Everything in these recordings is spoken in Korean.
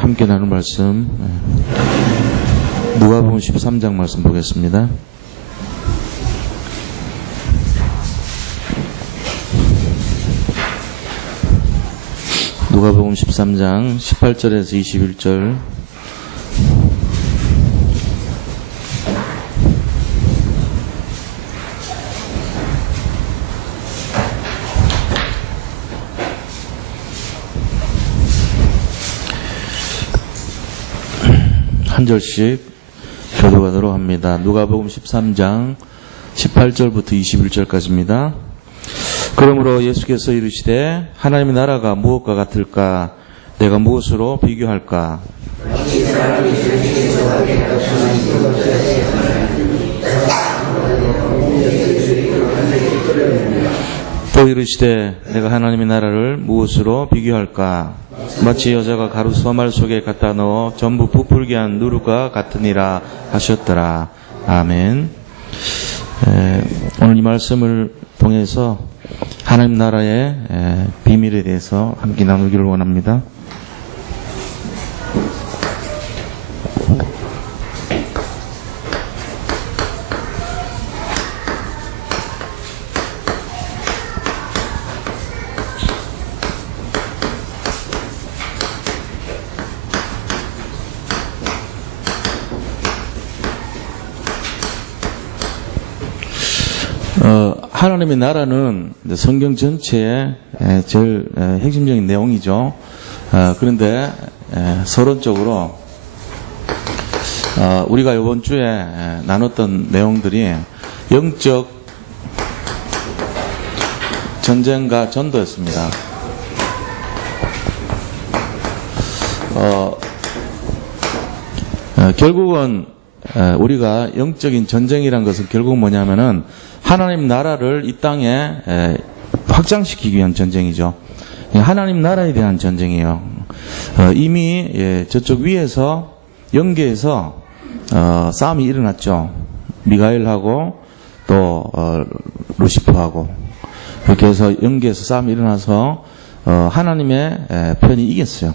함께 나눌 말씀 누가복음 13장 말씀 보겠습니다. 누가복음 13장 18절에서 21절. 한 절씩 교독하도록 합니다. 누가복음 13장 18절부터 21절까지입니다. 그러므로 예수께서 이르시되 하나님의 나라가 무엇과 같을까? 내가 무엇으로 비교할까? 또 이르시되 내가 하나님의 나라를 무엇으로 비교할까? 마치 여자가 가루 서말 속에 갖다 넣어 전부 부풀게 한 누룩과 같으니라 하셨더라. 아멘. 오늘 이 말씀을 통해서 하나님 나라의 비밀에 대해서 함께 나누기를 원합니다. 하나님의 나라는 성경 전체의 제일 핵심적인 내용이죠. 그런데 서론적으로 우리가 이번 주에 나눴던 내용들이 영적 전쟁과 전도였습니다. 결국은 우리가 영적인 전쟁이란 것은 결국 뭐냐면은 하나님 나라를 이 땅에 확장시키기 위한 전쟁이죠. 하나님 나라에 대한 전쟁이에요. 이미 저쪽 위에서 영계에서 싸움이 일어났죠. 미가엘하고 또 루시퍼하고 그렇게 해서 영계에서 싸움이 일어나서 하나님의 편이 이겼어요.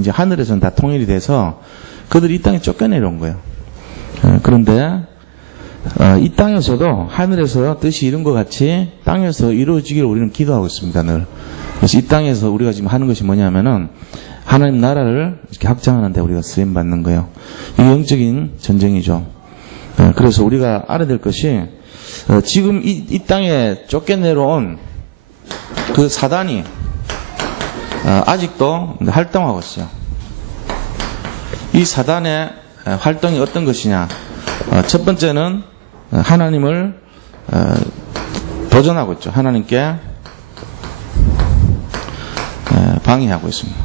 이제 하늘에서는 다 통일이 돼서 그들이 이 땅에 쫓겨내려온 거예요. 그런데 이 땅에서도 하늘에서 뜻이 이룬 것 같이 땅에서 이루어지기를 우리는 기도하고 있습니다. 늘. 그래서 이 땅에서 우리가 지금 하는 것이 뭐냐면은 하나님 나라를 이렇게 확장하는 데 우리가 쓰임 받는 거예요. 이게 영적인 전쟁이죠. 그래서 우리가 알아야 될 것이 지금 이 땅에 쫓겨내려온 그 사단이 아직도 활동하고 있어요. 이 사단의 활동이 어떤 것이냐? 첫 번째는 하나님을 도전하고 있죠. 하나님께 방해하고 있습니다.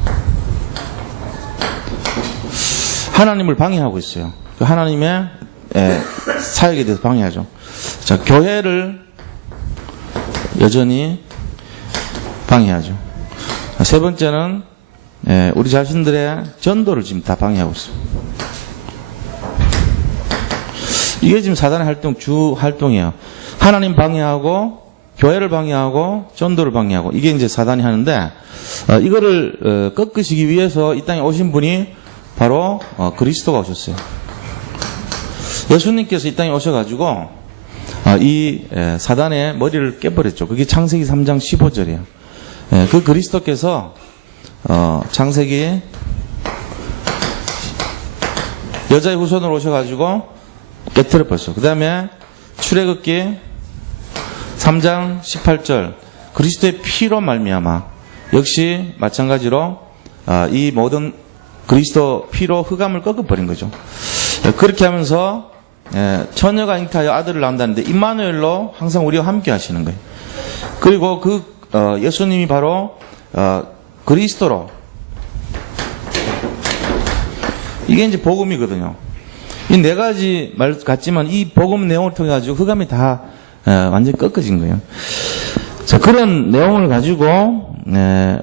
하나님을 방해하고 있어요. 하나님의 사역에 대해서 방해하죠. 자, 교회를 여전히 방해하죠. 세 번째는 우리 자신들의 전도를 지금 다 방해하고 있어요. 이게 지금 사단의 주 활동이에요. 하나님 방해하고, 교회를 방해하고, 전도를 방해하고. 이게 이제 사단이 하는데, 이거를 꺾으시기 위해서 이 땅에 오신 분이 바로 그리스도가 오셨어요. 예수님께서 이 땅에 오셔가지고, 이 사단의 머리를 깨버렸죠. 그게 창세기 3장 15절이에요. 그 그리스도께서, 창세기 여자의 후손으로 오셔가지고, 깨트려 버렸어. 그 다음에 출애굽기 3장 18절 그리스도의 피로 말미암아 역시 마찬가지로 이 모든 그리스도 피로 흑암을 꺾어버린 거죠. 그렇게 하면서 처녀가 잉태하여 아들을 낳는다는데 임마누엘로 항상 우리와 함께 하시는 거예요. 그리고 그 예수님이 바로 그리스도로 이게 이제 복음이거든요. 이 네 가지 말 같지만 이 복음 내용을 통해 가지고 흑암이 다 완전히 꺾어진 거예요. 자, 그런 내용을 가지고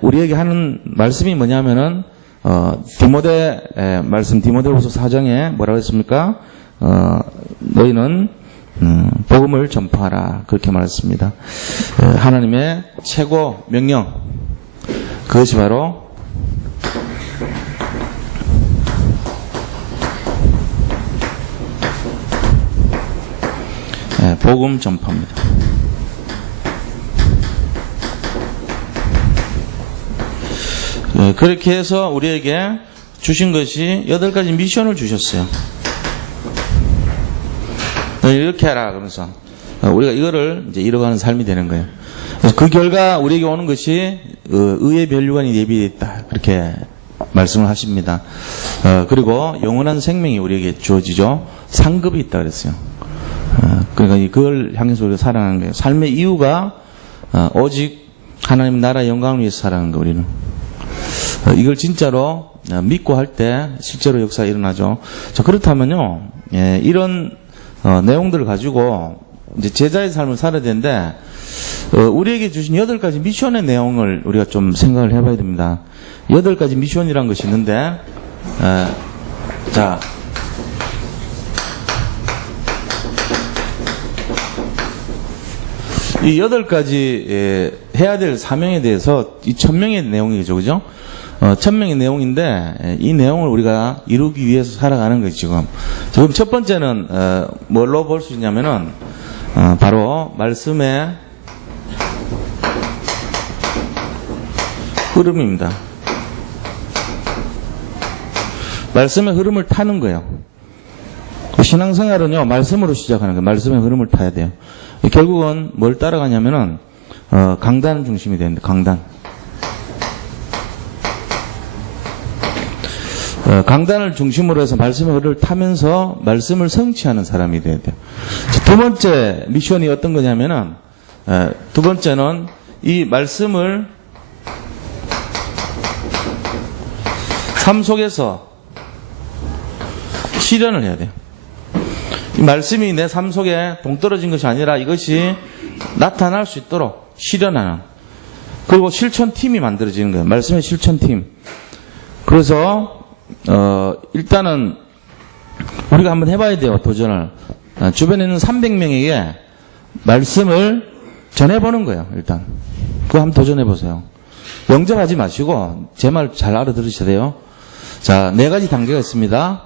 우리에게 하는 말씀이 뭐냐면은 디모데 말씀 디모데후서 4장에 뭐라고 했습니까? 너희는 복음을 전파하라 그렇게 말했습니다. 하나님의 최고 명령 그것이 바로 복음 전파입니다. 그렇게 해서 우리에게 주신 것이 8가지 미션을 주셨어요. 이렇게 해라 그러면서 우리가 이거를 이제 이뤄가는 삶이 되는 거예요. 그래서 그 결과 우리에게 오는 것이 의의 면류관이 예비됐다 그렇게 말씀을 하십니다. 그리고 영원한 생명이 우리에게 주어지죠. 상급이 있다 그랬어요. 그러니까 그걸 향해서 우리가 살아가는 거예요. 삶의 이유가 오직 하나님 나라의 영광을 위해서 살아가는 거예요. 우리는 이걸 진짜로 믿고 할 때 실제로 역사가 일어나죠. 자, 그렇다면요, 이런 내용들을 가지고 이제 제자의 삶을 살아야 되는데 우리에게 주신 8가지 미션의 내용을 우리가 좀 생각을 해봐야 됩니다. 8가지 미션이라는 것이 있는데 자, 이 8가지 해야 될 사명에 대해서 이 1000명의 내용이죠, 그죠? 1000명의 내용인데 이 내용을 우리가 이루기 위해서 살아가는 거죠, 지금. 지금 첫 번째는 뭘로 볼 수 있냐면은 바로 말씀의 흐름입니다. 말씀의 흐름을 타는 거예요. 신앙생활은요, 말씀으로 시작하는 거예요. 말씀의 흐름을 타야 돼요. 결국은 뭘 따라가냐면은 강단 중심이 되는데, 강단. 강단을 중심으로 해서 말씀의 흐름을 타면서 말씀을 성취하는 사람이 돼야 돼요. 두 번째 미션이 어떤 거냐면은 두 번째는 이 말씀을 삶 속에서 실현을 해야 돼요. 이 말씀이 내 삶 속에 동떨어진 것이 아니라 이것이 나타날 수 있도록 실현하는, 그리고 실천팀이 만들어지는 거예요. 말씀의 실천팀. 그래서 일단은 우리가 한번 해봐야 돼요. 도전을. 주변에 있는 300명에게 말씀을 전해보는 거예요. 일단 그거 한번 도전해보세요. 영접하지 마시고 제 말 잘 알아들으셔야 돼요. 자, 4가지 단계가 있습니다.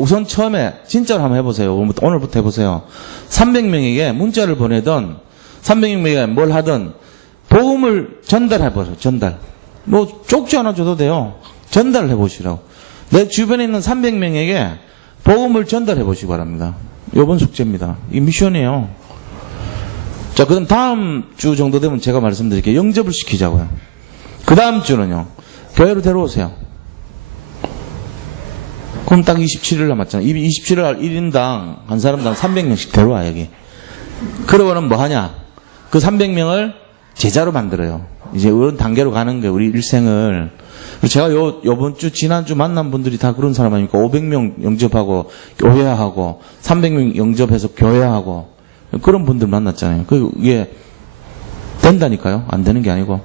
우선 처음에 진짜로 한번 해보세요. 오늘부터 해보세요. 300명에게 문자를 보내든 300명에게 뭘 하든 복음을 전달해보세요. 전달. 뭐 쪽지 하나 줘도 돼요. 전달을 해보시라고. 내 주변에 있는 300명에게 복음을 전달해보시기 바랍니다. 이번 숙제입니다. 이게 미션이에요. 자, 그럼 다음 주 정도 되면 제가 말씀드릴게요. 영접을 시키자고요. 그 다음 주는요, 교회로 데려오세요. 그럼 딱 27일 남았잖아요. 27일 1인당 한 사람당 300명씩 데려와, 여기. 그러고는 뭐 하냐? 그 300명을 제자로 만들어요. 이제 이런 단계로 가는 거예요, 우리 일생을. 제가 요번 주, 지난주 만난 분들이 다 그런 사람 아닙니까? 500명 영접하고, 교회하고, 300명 영접해서 교회하고, 그런 분들 만났잖아요. 그게 된다니까요? 안 되는 게 아니고.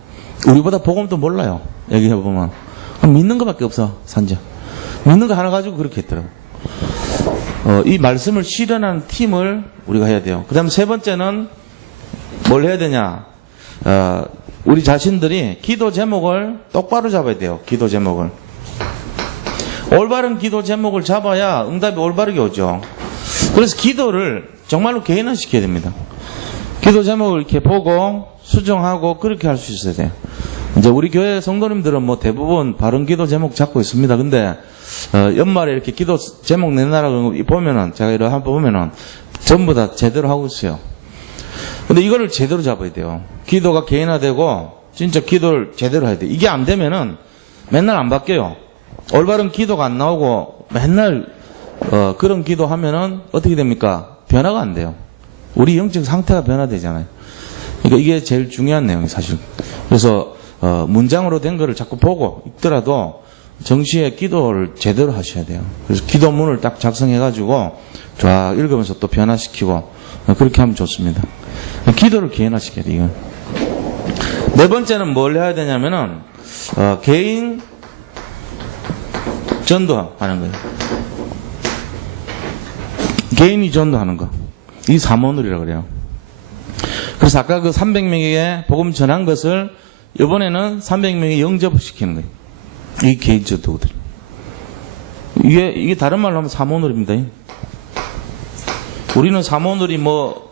우리보다 복음도 몰라요. 얘기해보면. 믿는 것밖에 없어, 산적. 믿는 거 하나 가지고 그렇게 했더라고. 이 말씀을 실현하는 팀을 우리가 해야 돼요. 그 다음 세 번째는 뭘 해야 되냐? 우리 자신들이 기도 제목을 똑바로 잡아야 돼요. 기도 제목을. 올바른 기도 제목을 잡아야 응답이 올바르게 오죠. 그래서 기도를 정말로 개인화시켜야 됩니다. 기도 제목을 이렇게 보고 수정하고 그렇게 할 수 있어야 돼요. 이제 우리 교회 성도님들은 뭐 대부분 바른 기도 제목 잡고 있습니다. 근데 연말에 이렇게 기도 제목 내놔라고 보면은, 제가 이렇게 한번 보면은 전부 다 제대로 하고 있어요. 근데 이거를 제대로 잡아야 돼요. 기도가 개인화되고 진짜 기도를 제대로 해야 돼요. 이게 안 되면은 맨날 안 바뀌어요. 올바른 기도가 안 나오고 맨날 그런 기도하면은 어떻게 됩니까? 변화가 안 돼요. 우리 영적 상태가 변화되잖아요. 그러니까 이게 제일 중요한 내용이에요, 사실. 그래서 문장으로 된 거를 자꾸 보고 읽더라도 정시에 기도를 제대로 하셔야 돼요. 그래서 기도문을 딱 작성해가지고 쫙 읽으면서 또 변화시키고 그렇게 하면 좋습니다. 기도를 개인화시켜야 돼요, 이건. 네 번째는 뭘 해야 되냐면은 개인 전도하는 거예요. 개인이 전도하는 거. 이 사모놀이라고 그래요. 그래서 아까 그 300명에게 복음 전한 것을 이번에는 300명이 영접시키는 거예요. 이게 개인 전도거든. 이게 다른 말로 하면 사모놀이입니다. 우리는 사모놀이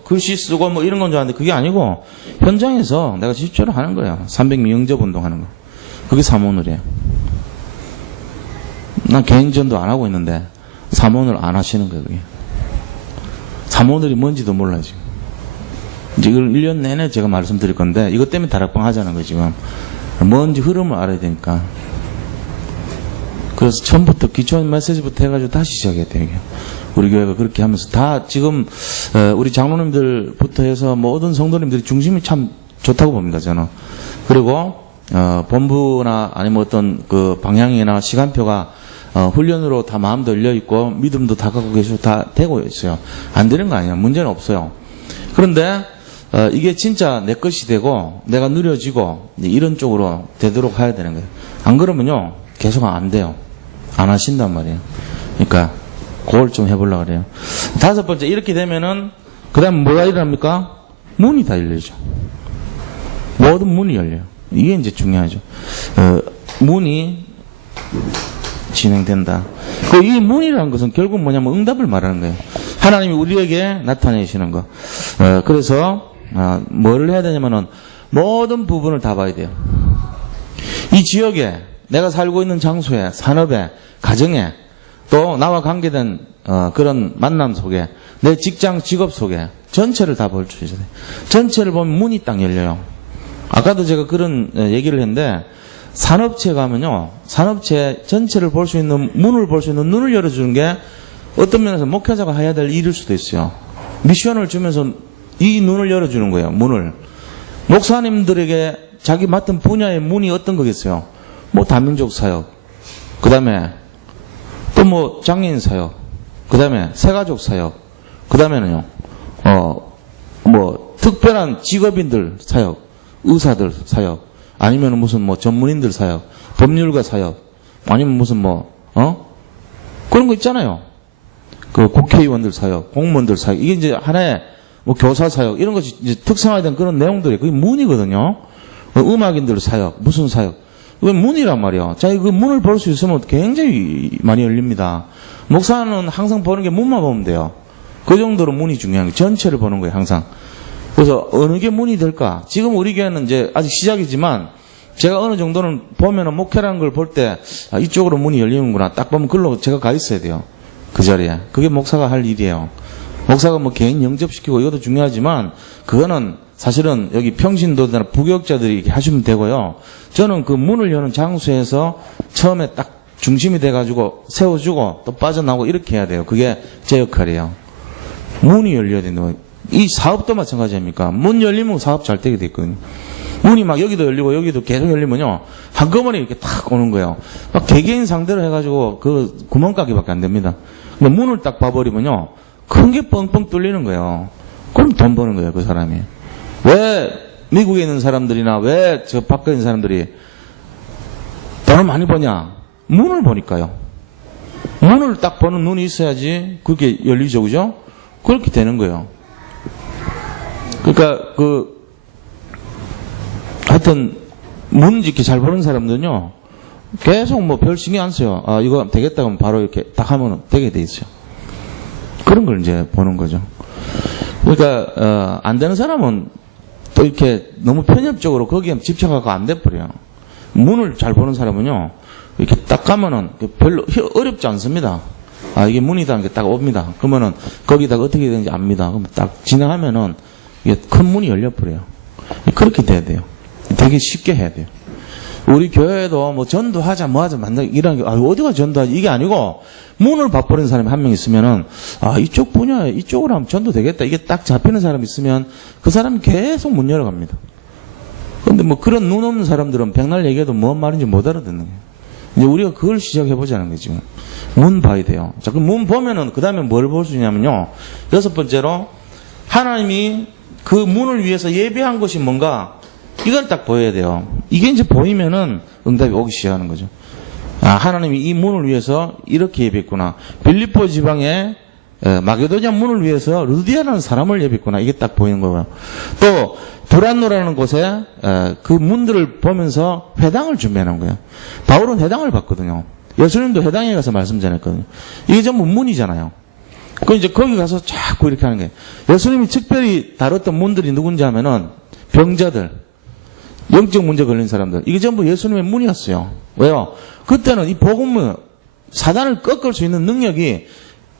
글씨 쓰고 뭐 이런 건 줄 알았는데 그게 아니고 현장에서 내가 실제로 하는 거예요. 300명 영접 운동하는 거. 그게 사모늘이에요. 난 개인전도 안 하고 있는데 사모늘 안 하시는 거예요. 그게. 사모늘이 뭔지도 몰라요 지금. 이제 이걸 1년 내내 제가 말씀드릴 건데 이것 때문에 다락방 하자는 거예요 지금. 뭔지 흐름을 알아야 되니까. 그래서 처음부터 기초 메시지부터 해가지고 다시 시작해야 돼요. 이게. 우리 교회가 그렇게 하면서 다 지금 우리 장로님들부터 해서 모든 성도님들이 중심이 참 좋다고 봅니다 저는. 그리고 본부나 아니면 어떤 그 방향이나 시간표가 훈련으로 다 마음도 열려 있고 믿음도 다 갖고 계시고 다 되고 있어요. 안 되는 거 아니야. 문제는 없어요. 그런데 이게 진짜 내 것이 되고 내가 누려지고 이런 쪽으로 되도록 해야 되는 거예요. 안 그러면요 계속 안 돼요. 안 하신단 말이에요. 그러니까 그걸 좀 해보려고 그래요. 5번째 이렇게 되면은 그 다음 뭐가 일어납니까? 문이 다 열리죠. 모든 문이 열려요. 이게 이제 중요하죠. 문이 진행된다. 이 문이라는 것은 결국 뭐냐면 응답을 말하는 거예요. 하나님이 우리에게 나타내시는 거. 그래서 뭘 해야 되냐면은 모든 부분을 다 봐야 돼요. 이 지역에 내가 살고 있는 장소에 산업에 가정에 또 나와 관계된 그런 만남 속에 내 직장 직업 속에 전체를 다 볼 수 있어요. 전체를 보면 문이 딱 열려요. 아까도 제가 그런 얘기를 했는데 산업체 가면요 산업체 전체를 볼 수 있는 문을 볼 수 있는 눈을 열어주는 게 어떤 면에서 목회자가 해야 될 일일 수도 있어요. 미션을 주면서 이 눈을 열어주는 거예요. 문을. 목사님들에게 자기 맡은 분야의 문이 어떤 거겠어요? 뭐 다민족 사역, 그 다음에 또 뭐 장애인 사역, 그 다음에 새가족 사역, 그 다음에는요 뭐 특별한 직업인들 사역, 의사들 사역, 아니면 무슨 뭐 전문인들 사역, 법률가 사역, 아니면 무슨 뭐 그런 거 있잖아요. 그 국회의원들 사역, 공무원들 사역, 이게 이제 하나의 뭐 교사 사역 이런 것이 이제 특성화된 그런 내용들이 그게 문이거든요. 음악인들 사역, 무슨 사역, 그게 문이란 말이에요. 자, 그 문을 볼 수 있으면 굉장히 많이 열립니다. 목사는 항상 보는 게 문만 보면 돼요. 그 정도로 문이 중요한 거예요. 전체를 보는 거예요, 항상. 그래서 어느 게 문이 될까? 지금 우리 교회는 이제 아직 시작이지만 제가 어느 정도는 보면은 목회라는 걸 볼 때 이쪽으로 문이 열리는구나. 딱 보면 글로 제가 가 있어야 돼요. 그 자리에. 그게 목사가 할 일이에요. 목사가 뭐 개인 영접시키고 이것도 중요하지만 그거는 사실은 여기 평신도들이나 부교육자들이 이렇게 하시면 되고요. 저는 그 문을 여는 장소에서 처음에 딱 중심이 돼가지고 세워주고 또 빠져나오고 이렇게 해야 돼요. 그게 제 역할이에요. 문이 열려야 된다. 이 사업도 마찬가지 아닙니까? 문 열리면 사업 잘 되게 돼 있거든요. 문이 막 여기도 열리고 여기도 계속 열리면요. 한꺼번에 이렇게 탁 오는 거예요. 막 개개인 상대로 해가지고 그 구멍가게밖에 안 됩니다. 근데 문을 딱 봐버리면요. 큰 게 뻥뻥 뚫리는 거예요. 그럼 돈 버는 거예요, 그 사람이. 왜 미국에 있는 사람들이나 왜 저 밖에 있는 사람들이 돈을 많이 버냐? 문을 보니까요. 문을 딱 보는 눈이 있어야지 그게 열리죠, 그죠? 그렇게 되는 거예요. 그러니까 하여튼 문 이렇게 잘 보는 사람들은요 계속 뭐 별 신경 안 써요. 아 이거 되겠다 하면 바로 이렇게 딱 하면 되게 돼 있어요. 그런 걸 이제 보는 거죠. 그러니까 안 되는 사람은 또 이렇게 너무 편협적으로 거기에 집착하고 안 돼버려요. 문을 잘 보는 사람은요 이렇게 딱 가면은 별로 어렵지 않습니다. 아 이게 문이다는 게 딱 옵니다. 그러면은 거기다가 어떻게 되는지 압니다. 그럼 딱 진행하면은 이게 큰 문이 열려버려요. 그렇게 돼야 돼요. 되게 쉽게 해야 돼요. 우리 교회도 뭐 전도하자 뭐하자 이런 게 어디가 전도하지 이게 아니고 문을 봐버리는 사람이 한 명 있으면은 이쪽 분야에 이쪽으로 하면 전도 되겠다 이게 딱 잡히는 사람이 있으면 그 사람이 계속 문 열어갑니다. 그런데 뭐 그런 눈 없는 사람들은 백날 얘기해도 뭔 말인지 못 알아듣는 거예요. 이제 우리가 그걸 시작해보자는 거예요 지금. 문 봐야 돼요. 자, 그럼 문 보면은 그 다음에 뭘 볼 수 있냐면요. 6번째로 하나님이 그 문을 위해서 예배한 것이 뭔가 이걸 딱 보여야 돼요. 이게 이제 보이면은 응답이 오기 시작하는 거죠. 하나님이 이 문을 위해서 이렇게 예배했구나. 빌립보 지방에 마게도냐 문을 위해서 루디아라는 사람을 예배했구나. 이게 딱 보이는 거고요. 또 두란노라는 곳에 그 문들을 보면서 회당을 준비하는 거예요. 바울은 회당을 봤거든요. 예수님도 회당에 가서 말씀 전했거든요. 이게 전부 문이잖아요. 그 이제 거기 가서 자꾸 이렇게 하는 거예요. 예수님이 특별히 다뤘던 문들이 누군지 하면은 병자들, 영적 문제 걸린 사람들. 이게 전부 예수님의 문이었어요. 왜요? 그때는 이 복음을, 사단을 꺾을 수 있는 능력이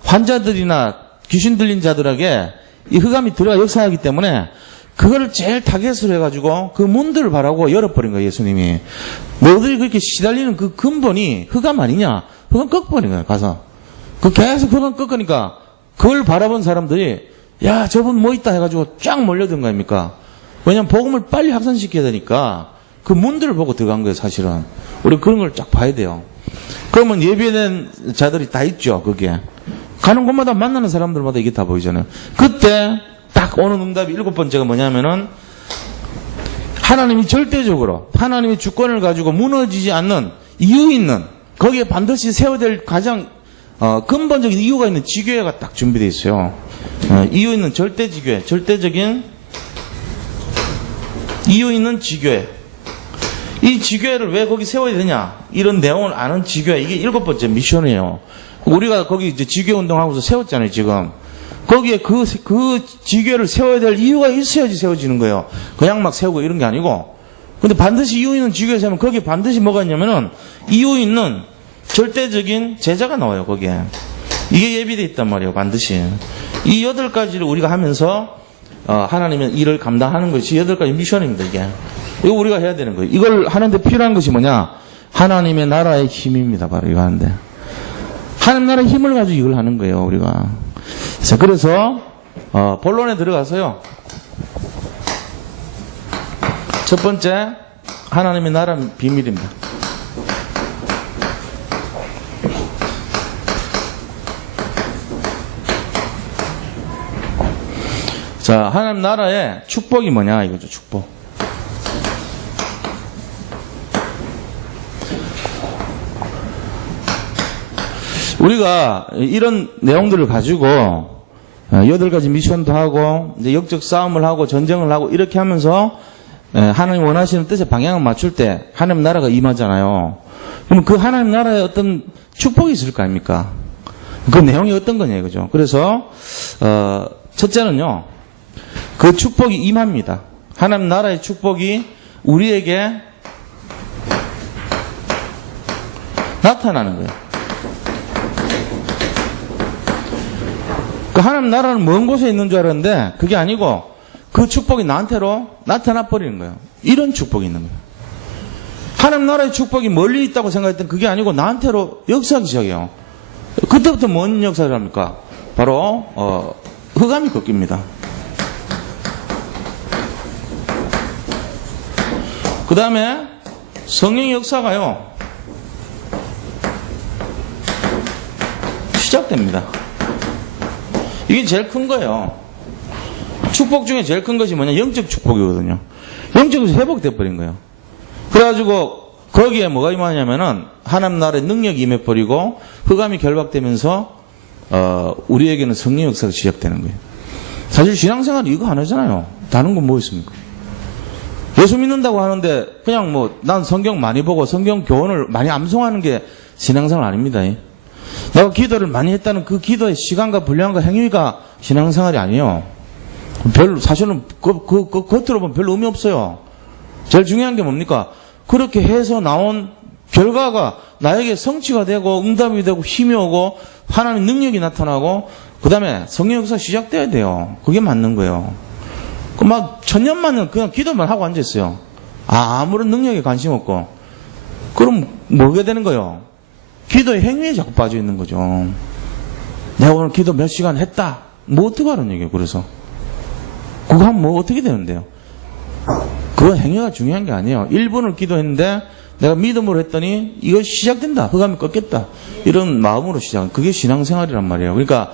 환자들이나 귀신 들린 자들에게 이 흑암이 들어가 역사하기 때문에 그거를 제일 타겟으로 해가지고 그 문들을 바라고 열어버린 거예요, 예수님이. 너희들이 그렇게 시달리는 그 근본이 흑암 아니냐? 흑암 꺾어버린 거예요, 가서. 그 계속 흑암 꺾으니까 그걸 바라본 사람들이 야, 저분 뭐 있다 해가지고 쫙 몰려든 거 아닙니까? 왜냐면 복음을 빨리 확산시켜야 되니까 그 문들을 보고 들어간 거예요, 사실은. 우리 그런 걸 쫙 봐야 돼요. 그러면 예배된 자들이 다 있죠, 거기에. 가는 곳마다 만나는 사람들마다 이게 다 보이잖아요. 그때 딱 오는 응답이 7번째가 뭐냐면은 하나님이 절대적으로 하나님의 주권을 가지고 무너지지 않는 이유 있는 거기에 반드시 세워야 될 가장 근본적인 이유가 있는 지교회가 딱 준비되어 있어요. 이유 있는 절대 지교회, 절대적인 이유 있는 지교회. 이 지교회를 왜 거기 세워야 되냐? 이런 내용을 아는 지교회. 이게 7번째 미션이에요. 우리가 거기 이제 지교회 운동하고서 세웠잖아요, 지금. 거기에 그 지교회를 세워야 될 이유가 있어야지 세워지는 거예요. 그냥 막 세우고 이런 게 아니고. 근데 반드시 이유 있는 지교회 세우면 거기에 반드시 뭐가 있냐면은 이유 있는 절대적인 제자가 나와요, 거기에. 이게 예비되어 있단 말이에요, 반드시. 이 8가지를 우리가 하면서 하나님의 일을 감당하는 것이 8가지 미션입니다, 이게. 이거 우리가 해야 되는 거예요. 이걸 하는데 필요한 것이 뭐냐? 하나님의 나라의 힘입니다, 바로 이거 하는데. 하나님 나라의 힘을 가지고 이걸 하는 거예요, 우리가. 자, 그래서 본론에 들어가서요. 첫 번째, 하나님의 나라 비밀입니다. 자, 하나님 나라의 축복이 뭐냐 이거죠, 축복. 우리가 이런 내용들을 가지고 8가지 미션도 하고 이제 역적 싸움을 하고 전쟁을 하고 이렇게 하면서 하나님 원하시는 뜻의 방향을 맞출 때 하나님 나라가 임하잖아요. 그럼 그 하나님 나라에 어떤 축복이 있을 거 아닙니까? 그 내용이 어떤 거냐 이거죠. 그래서 첫째는요. 그 축복이 임합니다. 하나님 나라의 축복이 우리에게 나타나는 거예요. 그 하나님 나라는 먼 곳에 있는 줄 알았는데 그게 아니고 그 축복이 나한테로 나타나 버리는 거예요. 이런 축복이 있는 거예요. 하나님 나라의 축복이 멀리 있다고 생각했던 그게 아니고 나한테로 역사하기 시작해요. 그때부터 뭔 역사를 합니까? 바로 흑암이 꺾입니다. 그 다음에 성령의 역사가요 시작됩니다. 이게 제일 큰 거예요. 축복 중에 제일 큰 것이 뭐냐? 영적 축복이거든요. 영적으로 회복돼 버린 거예요. 그래가지고 거기에 뭐가 임하냐면은 하나님 나라의 능력이 임해버리고 흑암이 결박되면서 우리에게는 성령 역사가 시작되는 거예요. 사실 신앙생활이 이거 안 하잖아요. 다른 건 뭐 있습니까? 예수 믿는다고 하는데 그냥 뭐 난 성경 많이 보고 성경 교훈을 많이 암송하는 게 신앙생활 아닙니다. 내가 기도를 많이 했다는 그 기도의 시간과 분량과 행위가 신앙생활이 아니에요. 사실은 겉으로 보면 별로 의미 없어요. 제일 중요한 게 뭡니까? 그렇게 해서 나온 결과가 나에게 성취가 되고 응답이 되고 힘이 오고 하나님의 능력이 나타나고 그 다음에 성령 역사가 시작돼야 돼요. 그게 맞는 거예요. 막 천년만은 그냥 기도만 하고 앉아있어요. 아무런 능력에 관심 없고 그럼 뭐게 되는 거예요? 기도의 행위에 자꾸 빠져 있는 거죠. 내가 오늘 기도 몇 시간 했다. 뭐 어떻게 하는 얘기예요, 그래서. 그거 하면 뭐 어떻게 되는데요? 그 행위가 중요한 게 아니에요. 1분을 기도했는데 내가 믿음으로 했더니 이거 시작된다. 흑암이 꺾였다. 이런 마음으로 시작. 그게 신앙생활이란 말이에요. 그러니까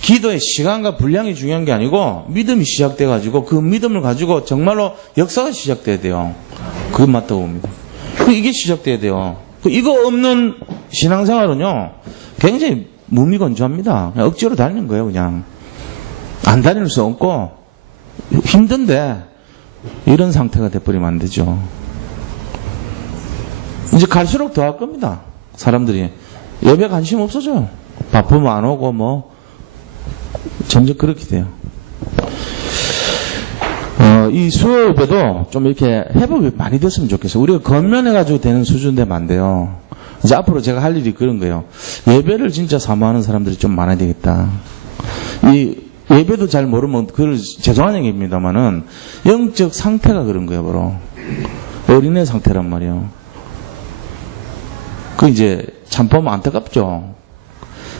기도의 시간과 분량이 중요한 게 아니고 믿음이 시작돼가지고 그 믿음을 가지고 정말로 역사가 시작돼야 돼요. 그건 맞다고 봅니다. 이게 시작돼야 돼요. 이거 없는 신앙생활은요 굉장히 무미건조합니다. 그냥 억지로 다니는 거예요. 그냥 안 다닐 수 없고 힘든데 이런 상태가 돼버리면 안 되죠. 이제 갈수록 더 할 겁니다. 사람들이 예배 관심 없어져요. 바쁘면 안 오고 뭐 점점 그렇게 돼요. 이 수업에도 좀 이렇게 회복이 많이 됐으면 좋겠어요. 우리가 건면해가지고 되는 수준 되면 안 돼요. 이제 앞으로 제가 할 일이 그런 거예요. 예배를 진짜 사모하는 사람들이 좀 많아야 되겠다. 이 예배도 잘 모르면 그걸 죄송한 얘기입니다만은 영적 상태가 그런 거예요, 바로. 어린애 상태란 말이에요. 그 이제 참 보면 안타깝죠.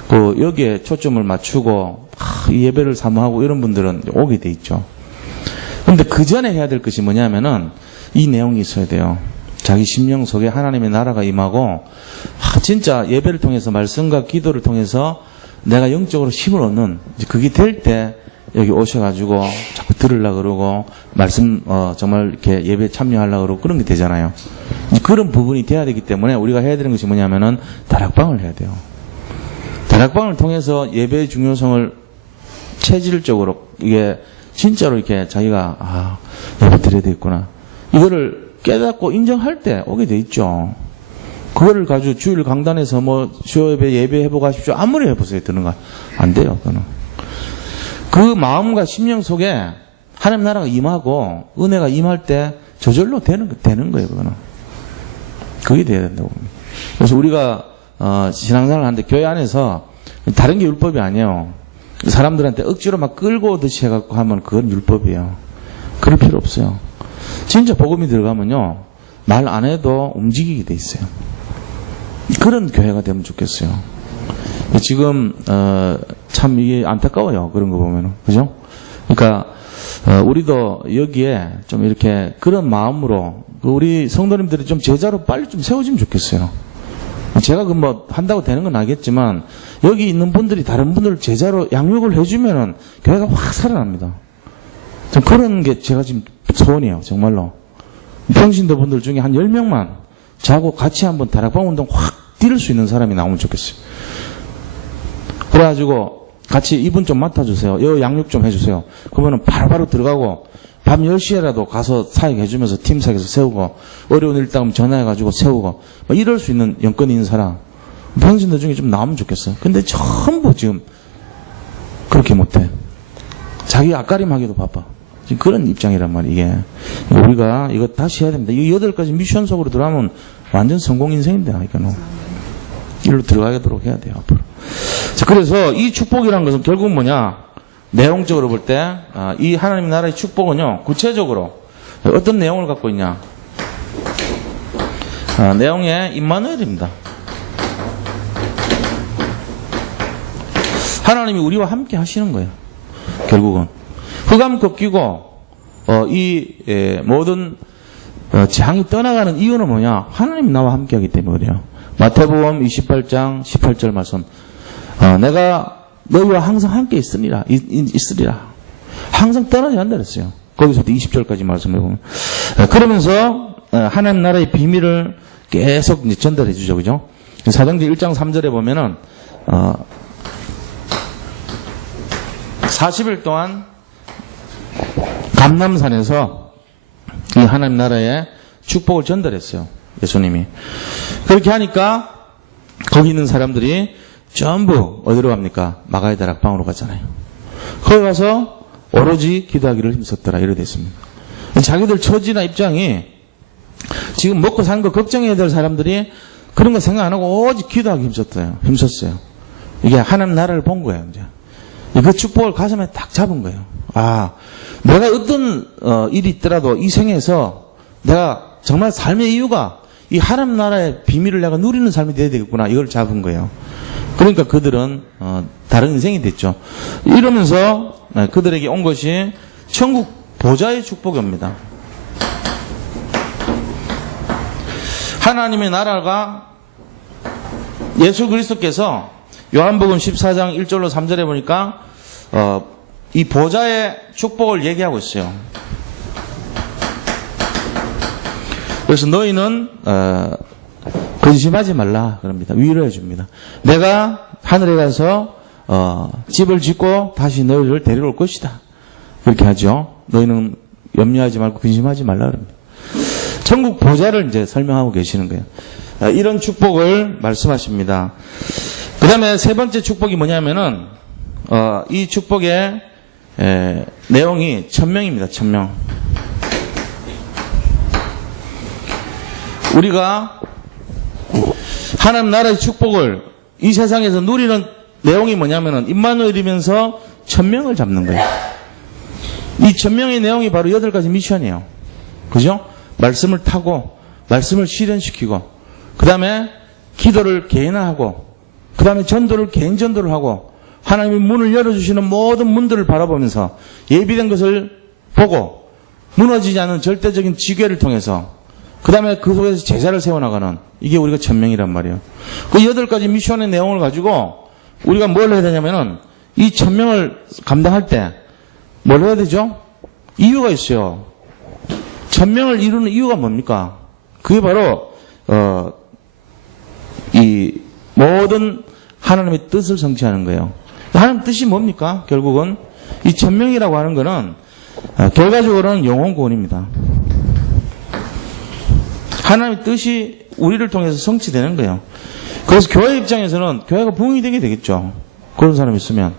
그 여기에 초점을 맞추고 이 예배를 사모하고 이런 분들은 오게 돼 있죠. 근데 그 전에 해야 될 것이 뭐냐면은 이 내용이 있어야 돼요. 자기 심령 속에 하나님의 나라가 임하고 진짜 예배를 통해서 말씀과 기도를 통해서 내가 영적으로 힘을 얻는 그게 될 때 여기 오셔가지고 자꾸 들으려고 그러고 말씀 정말 이렇게 예배에 참여하려고 그러고 그런 게 되잖아요. 그런 부분이 돼야 되기 때문에 우리가 해야 되는 것이 뭐냐면은 다락방을 해야 돼요. 다락방을 통해서 예배의 중요성을 체질적으로 이게 진짜로 이렇게 자기가 예배 드려야 되겠구나 이거를 깨닫고 인정할 때 오게 돼 있죠. 그거를 가지고 주일 강단에서 뭐 주요 예배 해보고 하십시오 아무리 해보세요. 드는 거 안 돼요. 그거는 그 마음과 심령 속에 하나님 나라가 임하고 은혜가 임할 때 저절로 되는 거예요. 그거는 그게 돼야 된다고 봅니다. 그래서 우리가 신앙생활을 하는데 교회 안에서 다른 게 율법이 아니에요. 사람들한테 억지로 막 끌고 오듯이 해갖고 하면 그건 율법이에요. 그럴 필요 없어요. 진짜 복음이 들어가면요 말 안 해도 움직이게 돼 있어요. 그런 교회가 되면 좋겠어요. 지금 참 이게 안타까워요. 그런 거 보면은 그죠? 그러니까 우리도 여기에 좀 이렇게 그런 마음으로 우리 성도님들이 좀 제자로 빨리 좀 세워지면 좋겠어요. 제가 그 뭐 한다고 되는 건 알겠지만 여기 있는 분들이 다른 분들 제자로 양육을 해주면은 교회가 확 살아납니다. 좀 그런 게 제가 지금 소원이에요. 정말로. 평신도 분들 중에 한 10명만 자고 같이 한번 다락방 운동 확 뛰를 수 있는 사람이 나오면 좋겠어요. 그래가지고 같이 이분 좀 맡아주세요. 여 양육 좀 해주세요. 그러면은 바로바로 들어가고 밤 10시에라도 가서 사역해주면서 팀 사역에서 세우고 어려운 일 있다면 전화해가지고 세우고 뭐 이럴 수 있는 연건이 있는 사람 평신도 중에 좀 나오면 좋겠어요. 근데 전부 지금 그렇게 못해. 자기 앞가림하기도 바빠. 지금 그런 입장이란 말이에요. 이게 우리가 이거 다시 해야 됩니다. 이 8가지 미션 속으로 들어가면 완전 성공 인생인데 이거는 일로 들어가도록 해야 돼요. 앞으로. 자, 그래서 이 축복이라는 것은 결국 뭐냐? 내용적으로 볼 때 이 하나님 나라의 축복은요 구체적으로 어떤 내용을 갖고 있냐? 내용에 임마누엘입니다. 하나님이 우리와 함께 하시는 거예요. 결국은 흑암 꺾이고 이 모든 재앙이 떠나가는 이유는 뭐냐? 하나님 나와 함께하기 때문에 그래요. 마태복음 28장 18절 말씀. 내가 너희와 항상 함께 있으리라. 항상 떠나지 않는다 그랬어요. 거기서부터 20절까지 말씀을 보면. 그러면서 하나님 나라의 비밀을 계속 이제 전달해 주죠. 그죠? 사도행전 1장 3절에 보면은 40일 동안 감람산에서 이 하나님 나라의 축복을 전달했어요. 예수님이. 그렇게 하니까 거기 있는 사람들이 전부 어디로 갑니까? 마가의 다락방으로 갔잖아요. 거기 가서 오로지 기도하기를 힘썼더라. 이렇게 됐습니다. 자기들 처지나 입장이 지금 먹고 사는 거 걱정해야 될 사람들이 그런 거 생각 안 하고 오직 기도하기 힘썼어요. 이게 하나님 나라를 본 거예요. 이제. 그 축복을 가슴에 딱 잡은 거예요. 내가 어떤 일이 있더라도 이 생에서 내가 정말 삶의 이유가 이 하나님 나라의 비밀을 내가 누리는 삶이 돼야 되겠구나. 이걸 잡은 거예요. 그러니까 그들은 다른 인생이 됐죠. 이러면서 그들에게 온 것이 천국 보좌의 축복입니다. 하나님의 나라가 예수 그리스도께서 요한복음 14장 1절로 3절에 보니까 이 보좌의 축복을 얘기하고 있어요. 그래서 너희는 근심하지 말라 그럽니다. 위로해 줍니다. 내가 하늘에 가서 집을 짓고 다시 너희를 데리러 올 것이다. 그렇게 하죠. 너희는 염려하지 말고 근심하지 말라 그럽니다. 천국 보좌를 이제 설명하고 계시는 거예요. 이런 축복을 말씀하십니다. 그 다음에 세 번째 축복이 뭐냐면은 이 축복의 내용이 1000명입니다. 1000명. 우리가 하나님 나라의 축복을 이 세상에서 누리는 내용이 뭐냐면은 임마누엘이면서 1000명을 잡는 거예요. 이 1000명의 내용이 바로 8가지 미션이에요. 그죠? 말씀을 타고 말씀을 실현시키고 그 다음에 기도를 개인화하고 그 다음에 전도를 개인 전도를 하고 하나님이 문을 열어주시는 모든 문들을 바라보면서 예비된 것을 보고 무너지지 않는 절대적인 지궤를 통해서 그 다음에 그 속에서 제자를 세워나가는 이게 우리가 1000명이란 말이에요. 그 8가지 미션의 내용을 가지고 우리가 뭘 해야 되냐면은 이 1000명을 감당할 때 뭘 해야 되죠? 이유가 있어요. 1000명을 이루는 이유가 뭡니까? 그게 바로 이 모든 하나님의 뜻을 성취하는 거예요. 하나님 뜻이 뭡니까? 결국은 이 1000명이라고 하는 거는 결과적으로는 영혼 구원입니다. 하나님의 뜻이 우리를 통해서 성취되는 거예요. 그래서 교회 입장에서는 교회가 부흥이 되게 되겠죠. 그런 사람이 있으면.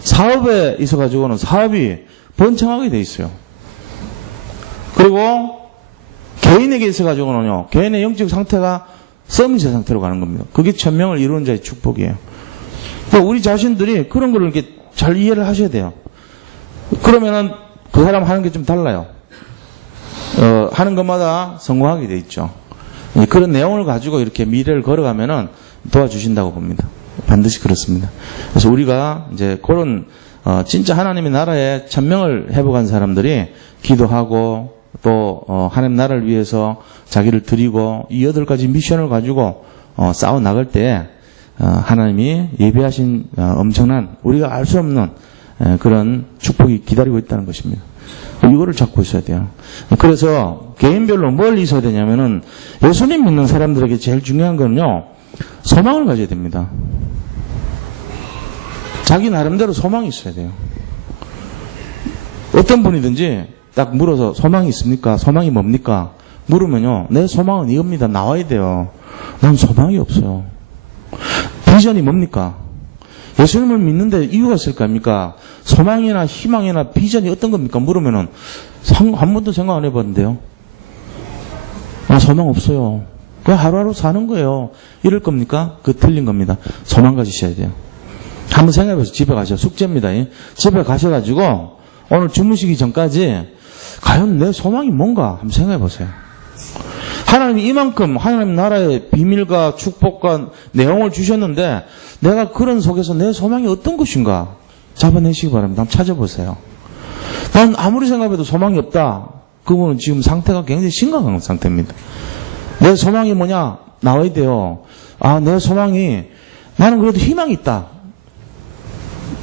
사업에 있어가지고는 사업이 번창하게 돼 있어요. 그리고 개인에게 있어가지고는요, 개인의 영적 상태가 서밋의 상태로 가는 겁니다. 그게 1000명을 이루는 자의 축복이에요. 그러니까 우리 자신들이 그런 걸 이렇게 잘 이해를 하셔야 돼요. 그러면은 그 사람 하는 게 좀 달라요. 하는 것마다 성공하게 돼 있죠. 그런 내용을 가지고 이렇게 미래를 걸어가면은 도와주신다고 봅니다. 반드시 그렇습니다. 그래서 우리가 이제 그런 진짜 하나님의 나라에 1000명을 회복한 사람들이 기도하고 또 하나님 나라를 위해서 자기를 드리고 이 8가지 미션을 가지고 싸워 나갈 때 하나님이 예비하신 엄청난 우리가 알 수 없는 그런 축복이 기다리고 있다는 것입니다. 이거를 잡고 있어야 돼요. 그래서 개인별로 뭘 있어야 되냐면은 예수님 믿는 사람들에게 제일 중요한 거는요, 소망을 가져야 됩니다. 자기 나름대로 소망이 있어야 돼요. 어떤 분이든지 딱 물어서 소망이 있습니까? 소망이 뭡니까? 물으면요, 내 소망은 이겁니다. 나와야 돼요. 난 소망이 없어요. 비전이 뭡니까? 예수님을 믿는데 이유가 있을 거 아닙니까? 소망이나 희망이나 비전이 어떤 겁니까? 물으면은 한 번도 생각 안 해봤는데요. 소망 없어요. 그냥 하루하루 사는 거예요. 이럴 겁니까? 그거 틀린 겁니다. 소망 가지셔야 돼요. 한번 생각해보세요. 집에 가셔. 숙제입니다. 집에 가셔가지고 오늘 주무시기 전까지 과연 내 소망이 뭔가 한번 생각해보세요. 하나님이 이만큼 하나님 나라의 비밀과 축복과 내용을 주셨는데 내가 그런 속에서 내 소망이 어떤 것인가 잡아내시기 바랍니다. 한번 찾아보세요. 난 아무리 생각해도 소망이 없다. 그분은 지금 상태가 굉장히 심각한 상태입니다. 내 소망이 뭐냐? 나와야 돼요. 내 소망이 나는 그래도 희망이 있다.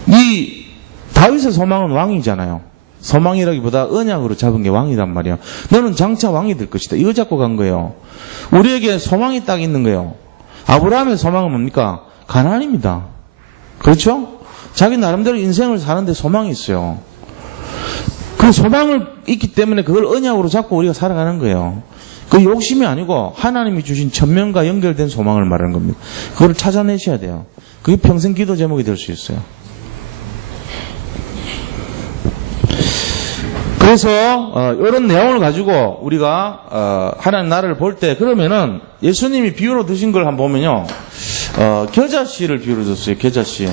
이 다윗의 소망은 왕이잖아요. 소망이라기보다 언약으로 잡은 게 왕이란 말이에요. 너는 장차 왕이 될 것이다. 이거 잡고 간 거예요. 우리에게 소망이 딱 있는 거예요. 아브라함의 소망은 뭡니까? 가나안입니다. 그렇죠? 자기 나름대로 인생을 사는데 소망이 있어요. 그 소망을 있기 때문에 그걸 언약으로 잡고 우리가 살아가는 거예요. 그 욕심이 아니고 하나님이 주신 1000명과 연결된 소망을 말하는 겁니다. 그걸 찾아내셔야 돼요. 그게 평생 기도 제목이 될 수 있어요. 그래서 이런 내용을 가지고 우리가 하나님 나라를 볼 때 그러면은 예수님이 비유로 드신 걸 한번 보면요, 겨자씨를 비유로 줬어요. 겨자씨.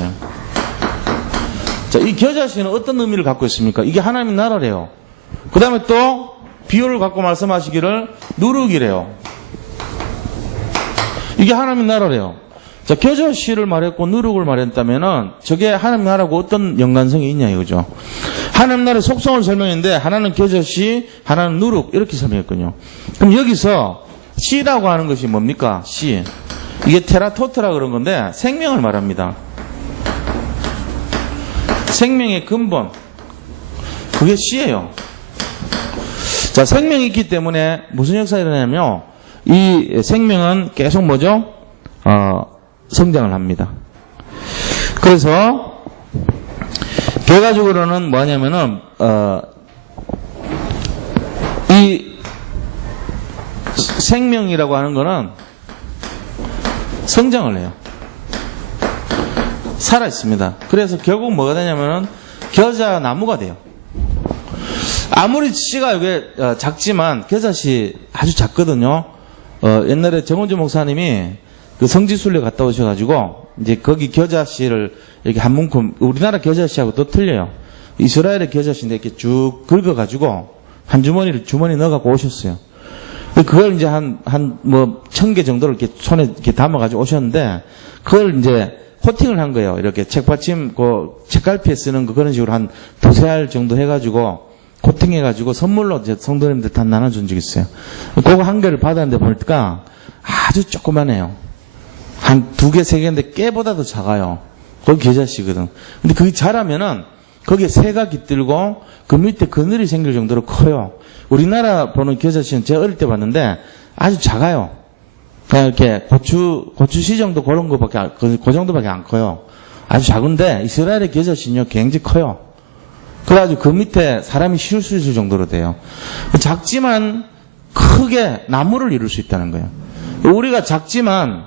자, 이 겨자씨는 어떤 의미를 갖고 있습니까? 이게 하나님의 나라래요. 그 다음에 또 비유를 갖고 말씀하시기를 누룩이래요. 이게 하나님의 나라래요. 자, 겨자씨를 말했고 누룩을 말했다면은 저게 하나님 나라하고 어떤 연관성이 있냐 이거죠. 하나님 나라의 속성을 설명했는데 하나는 겨자씨, 하나는 누룩 이렇게 설명했거든요. 그럼 여기서 씨라고 하는 것이 뭡니까? 씨. 이게 테라토트라 그런 건데 생명을 말합니다. 생명의 근본. 그게 씨예요. 자, 생명이 있기 때문에 무슨 역사가 일어나냐면요, 이 생명은 계속 뭐죠? 성장을 합니다. 그래서 결과적으로는 뭐냐면은 이 생명이라고 하는 거는 성장을 해요. 살아 있습니다. 그래서 결국 뭐가 되냐면은 겨자 나무가 돼요. 아무리 씨가 이게 작지만 겨자씨 아주 작거든요. 옛날에 정원주 목사님이 그 성지순례 갔다 오셔가지고 이제 거기 겨자씨를 이렇게 한 문큼, 우리나라 겨자씨하고 또 틀려요. 이스라엘의 겨자씨인데 이렇게 쭉 긁어가지고 한 주머니를 주머니 넣어갖고 오셨어요. 그걸 이제 한 1000개 정도를 이렇게 손에 이렇게 담아가지고 오셨는데 그걸 이제 코팅을 한 거예요. 이렇게 책받침, 책갈피에 쓰는 거 그런 식으로 한 2-3알 정도 해가지고 코팅해가지고 선물로 이제 성도님들 다 나눠준 적이 있어요. 그거 한 개를 받았는데 보니까 아주 조그만해요. 한 2개, 3개인데 깨보다도 작아요. 거기 겨자씨거든. 근데 그게 자라면은 거기에 새가 깃들고 그 밑에 그늘이 생길 정도로 커요. 우리나라 보는 겨자씨는 제가 어릴 때 봤는데 아주 작아요. 그냥 이렇게 고추씨 정도 그런 거밖에, 그 정도밖에 안 커요. 아주 작은데 이스라엘의 겨자씨는요, 굉장히 커요. 그래가지고 그 밑에 사람이 쉴 수 있을 정도로 돼요. 작지만 크게 나무를 이룰 수 있다는 거예요. 우리가 작지만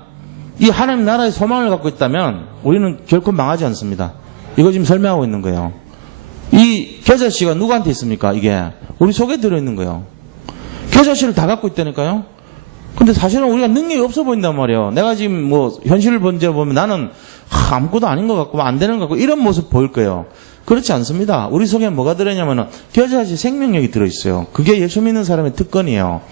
이 하나님 나라의 소망을 갖고 있다면 우리는 결코 망하지 않습니다. 이거 지금 설명하고 있는 거예요. 이 겨자씨가 누구한테 있습니까? 이게 우리 속에 들어있는 거예요. 겨자씨를 다 갖고 있다니까요. 근데 사실은 우리가 능력이 없어 보인단 말이에요. 내가 지금 뭐 현실을 보면 나는 아무것도 아닌 것 같고 안 되는 것 같고 이런 모습 보일 거예요. 그렇지 않습니다. 우리 속에 뭐가 들어있냐면은 겨자씨 생명력이 들어있어요. 그게 예수 믿는 사람의 특권이에요.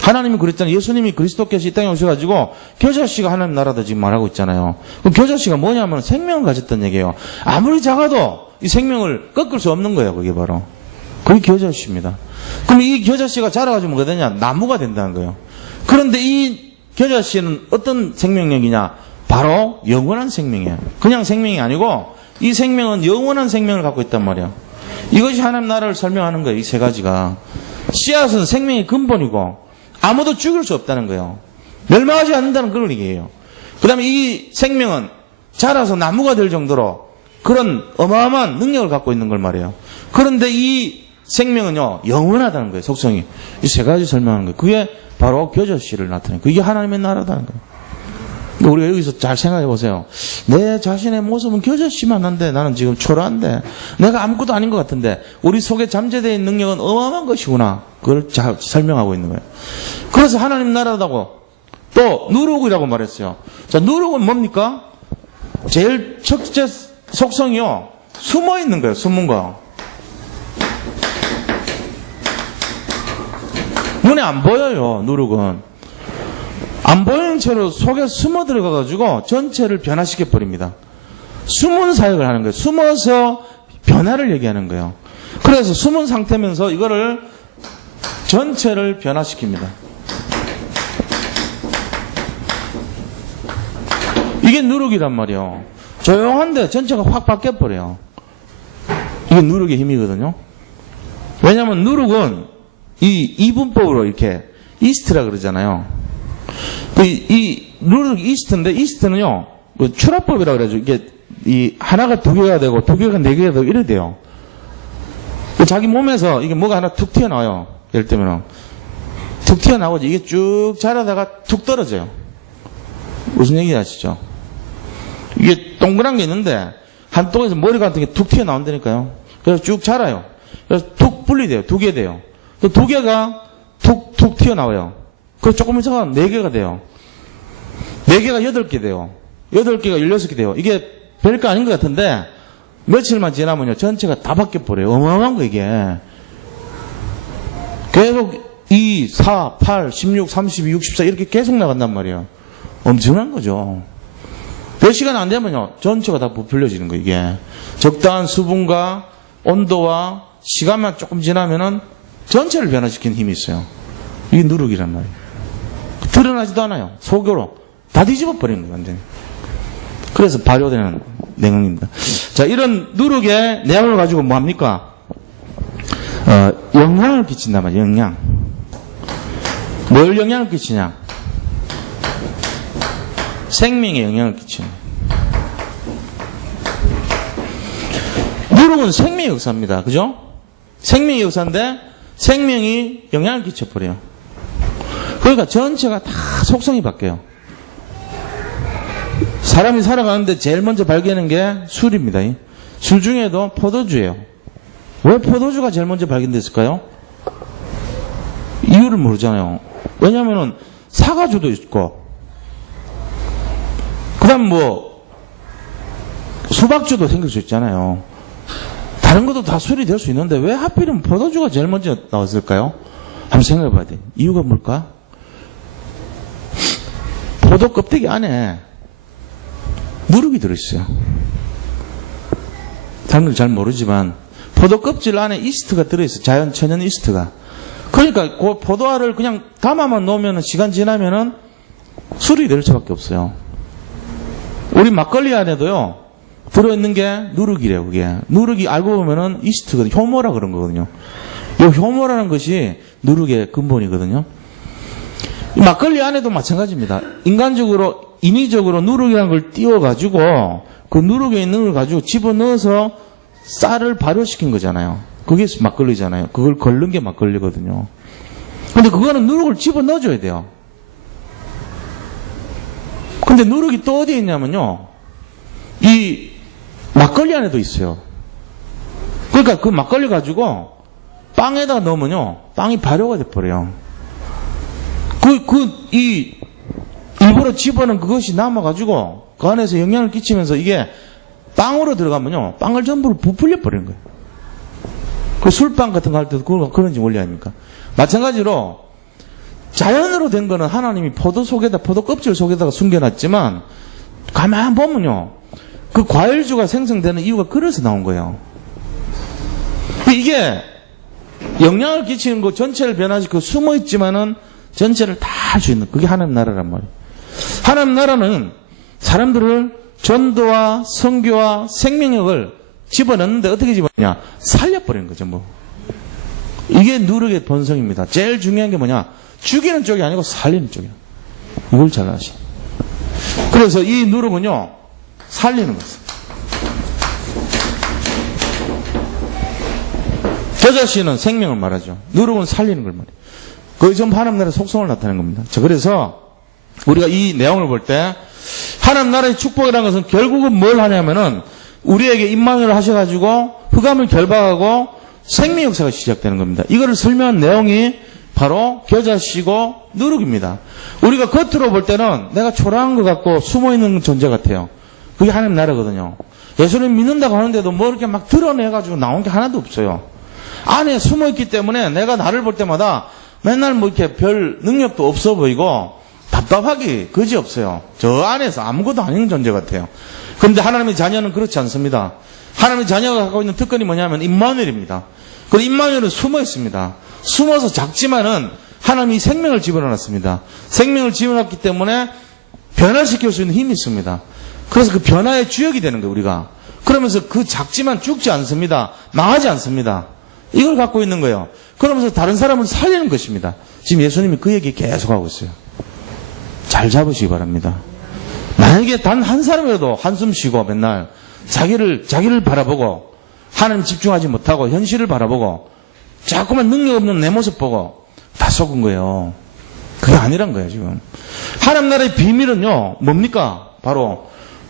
하나님이 그랬잖아요. 예수님이 그리스도께서 이 땅에 오셔가지고 겨자씨가 하나님 나라다 지금 말하고 있잖아요. 그럼 겨자씨가 뭐냐면 생명을 가졌다는 얘기예요. 아무리 작아도 이 생명을 꺾을 수 없는 거예요. 그게 바로. 그게 겨자씨입니다. 그럼 이 겨자씨가 자라가지고 뭐가 되냐? 나무가 된다는 거예요. 그런데 이 겨자씨는 어떤 생명력이냐? 바로 영원한 생명이에요. 그냥 생명이 아니고 이 생명은 영원한 생명을 갖고 있단 말이에요. 이것이 하나님 나라를 설명하는 거예요. 이 세 가지가. 씨앗은 생명의 근본이고 아무도 죽일 수 없다는 거예요. 멸망하지 않는다는 그런 얘기예요. 그 다음에 이 생명은 자라서 나무가 될 정도로 그런 어마어마한 능력을 갖고 있는 걸 말이에요. 그런데 이 생명은요, 영원하다는 거예요. 속성이. 이 세 가지 설명하는 거예요. 그게 바로 겨자씨를 나타내는 거예요. 그게 하나님의 나라다는 거예요. 우리가 여기서 잘 생각해 보세요. 내 자신의 모습은 겨자씨만 한데 나는 지금 초라한데 내가 아무것도 아닌 것 같은데 우리 속에 잠재되어 있는 능력은 어마어마한 것이구나. 그걸 잘 설명하고 있는 거예요. 그래서 하나님 나라다고 또 누룩이라고 말했어요. 자, 누룩은 뭡니까? 제일 첫째 속성이요. 숨어 있는 거예요. 숨은 거. 눈에 안 보여요. 누룩은. 안 보이는 채로 속에 숨어 들어가가지고 전체를 변화시켜버립니다. 숨은 사역을 하는 거예요. 숨어서 변화를 얘기하는 거예요. 그래서 숨은 상태면서 이거를 전체를 변화시킵니다. 이게 누룩이란 말이에요. 조용한데 전체가 확 바뀌어버려요. 이게 누룩의 힘이거든요. 왜냐하면 누룩은 이 이분법으로 이렇게 이스트라 그러잖아요. 이 누룩 이스트인데 이스트는요 출합법이라 그러죠. 이게 이 하나가 2개가 되고 2개가 4개가 되고 이래 돼요. 자기 몸에서 이게 뭐가 하나 툭 튀어나와요. 예를 들면 툭 튀어나오지 이게 쭉 자라다가 툭 떨어져요. 무슨 얘기 아시죠? 이게 동그란 게 있는데 한 동에서 머리 같은 게 툭 튀어나온다니까요. 그래서 쭉 자라요. 그래서 툭 분리돼요. 2개 돼요. 2개가 툭 튀어나와요. 그래서 조금 있어가 4개가 돼요. 4개가 8개 돼요. 8개가 16개 돼요. 이게 별거 아닌 것 같은데 며칠만 지나면요 전체가 다 바뀌어버려요. 어마어마한 거 이게. 계속 2, 4, 8, 16, 32, 64 이렇게 계속 나간단 말이에요. 엄청난 거죠. 몇 시간 안 되면요 전체가 다 부풀려지는 거예요. 이게 적당한 수분과 온도와 시간만 조금 지나면은 전체를 변화시키는 힘이 있어요. 이게 누룩이란 말이에요. 드러나지도 않아요. 속으로 다 뒤집어 버리는 거예요. 완전히. 그래서 발효되는 내용입니다. 자, 이런 누룩의 내용을 가지고 뭐 합니까? 영향을 끼친단 말이에요. 영향. 뭘 영향을 끼치냐? 생명에 영향을 끼치는. 누룩은 생명의 역사입니다. 그죠? 생명의 역사인데 생명이 영향을 끼쳐버려요. 그러니까 전체가 다 속성이 바뀌어요. 사람이 살아가는데 제일 먼저 발견하는 게 술입니다. 술 중에도 포도주예요. 왜 포도주가 제일 먼저 발견됐을까요? 이유를 모르잖아요. 왜냐면은 사과주도 있고, 그 다음 수박주도 생길 수 있잖아요. 다른 것도 다 술이 될 수 있는데 왜 하필이면 포도주가 제일 먼저 나왔을까요? 한번 생각해 봐야 돼. 이유가 뭘까? 포도 껍데기 안에 누룩이 들어있어요. 사람들 잘 모르지만 포도 껍질 안에 이스트가 들어있어요. 자연 천연 이스트가. 그러니까 그 포도알을 그냥 담아만 놓으면 시간 지나면은 술이 될 수밖에 없어요. 우리 막걸리 안에도요 들어있는 게 누룩이래요. 그게 누룩이 알고 보면은 이스트거든요. 효모라 그런 거거든요. 이 효모라는 것이 누룩의 근본이거든요. 이 막걸리 안에도 마찬가지입니다. 인위적으로 누룩이라는 걸 띄워가지고 그 누룩에 있는 걸 가지고 집어넣어서 쌀을 발효시킨 거잖아요. 그게 막걸리잖아요. 그걸 걸른 게 막걸리거든요. 근데 그거는 누룩을 집어넣어줘야 돼요. 근데 누룩이 또 어디에 있냐면요, 이 막걸리 안에도 있어요. 그러니까 그 막걸리 가지고 빵에다 넣으면요, 빵이 발효가 돼버려요. 일부러 집어넣은 그것이 남아가지고 그 안에서 영향을 끼치면서 이게 빵으로 들어가면요, 빵을 전부 부풀려 버리는 거예요. 그 술빵 같은 거 할 때도 그런지 원리 아닙니까? 마찬가지로 자연으로 된 거는 하나님이 포도 껍질 속에다가 숨겨놨지만, 가만 보면요, 그 과일주가 생성되는 이유가 그래서 나온 거예요. 이게 영향을 끼치는 거 전체를 변화시키고 숨어있지만은 전체를 다 할 수 있는, 그게 하나님 나라란 말이에요. 하나님 나라는 사람들을 전도와 선교와 생명력을 집어넣는데 어떻게 집어넣냐? 살려버리는 거죠, 뭐. 이게 누룩의 본성입니다. 제일 중요한 게 뭐냐? 죽이는 쪽이 아니고 살리는 쪽이야. 이걸 잘 아시. 그래서 이 누룩은요, 살리는 거죠. 겨자씨는 생명을 말하죠. 누룩은 살리는 걸 말해요. 그게 전부 하나님 나라의 속성을 나타내는 겁니다. 자, 그래서 우리가 이 내용을 볼 때 하나님 나라의 축복이라는 것은 결국은 뭘 하냐면은 우리에게 임마누엘 하셔가지고 흑암을 결박하고 생명 역사가 시작되는 겁니다. 이거를 설명한 내용이 바로 겨자씨고 누룩입니다. 우리가 겉으로 볼 때는 내가 초라한 것 같고 숨어있는 존재 같아요. 그게 하나님 나라거든요. 예수님 믿는다고 하는데도 뭐 이렇게 막 드러내가지고 나온 게 하나도 없어요. 안에 숨어있기 때문에 내가 나를 볼 때마다 맨날 뭐 이렇게 별 능력도 없어 보이고 답답하기 그지없어요. 저 안에서 아무것도 아닌 존재 같아요. 그런데 하나님의 자녀는 그렇지 않습니다. 하나님의 자녀가 갖고 있는 특권이 뭐냐면 임마누엘입니다. 그 임마누엘은 숨어 있습니다. 숨어서 작지만은 하나님이 생명을 집어넣었습니다. 생명을 집어넣었기 때문에 변화시킬 수 있는 힘이 있습니다. 그래서 그 변화의 주역이 되는 거예요, 우리가. 그러면서 그 작지만 죽지 않습니다. 망하지 않습니다. 이걸 갖고 있는 거예요. 그러면서 다른 사람을 살리는 것입니다. 지금 예수님이 그 얘기 계속 하고 있어요. 잘 잡으시기 바랍니다. 만약에 단 한 사람이라도 한숨 쉬고 맨날 자기를 바라보고 하나님 집중하지 못하고 현실을 바라보고 자꾸만 능력 없는 내 모습 보고 다 속은 거예요. 그게 아니란 거예요, 지금. 하나님 나라의 비밀은요, 뭡니까?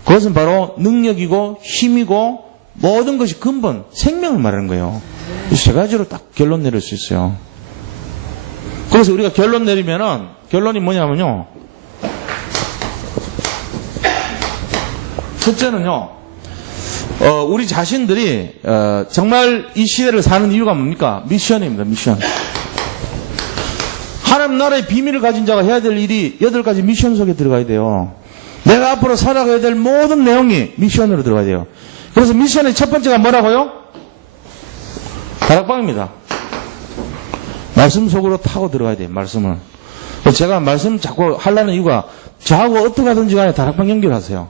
그것은 바로 능력이고 힘이고 모든 것이 근본, 생명을 말하는 거예요. 이 세 가지로 딱 결론 내릴 수 있어요. 그래서 우리가 결론 내리면은, 결론이 뭐냐면요, 첫째는요, 우리 자신들이 정말 이 시대를 사는 이유가 뭡니까? 미션입니다. 미션. 하나님 나라의 비밀을 가진 자가 해야 될 일이 8가지 미션 속에 들어가야 돼요. 내가 앞으로 살아가야 될 모든 내용이 미션으로 들어가야 돼요. 그래서 미션의 첫 번째가 뭐라고요? 다락방입니다. 말씀 속으로 타고 들어가야 돼요. 말씀을. 제가 말씀 자꾸 하려는 이유가 저하고 어떻게 하든지 간에 다락방 연결하세요.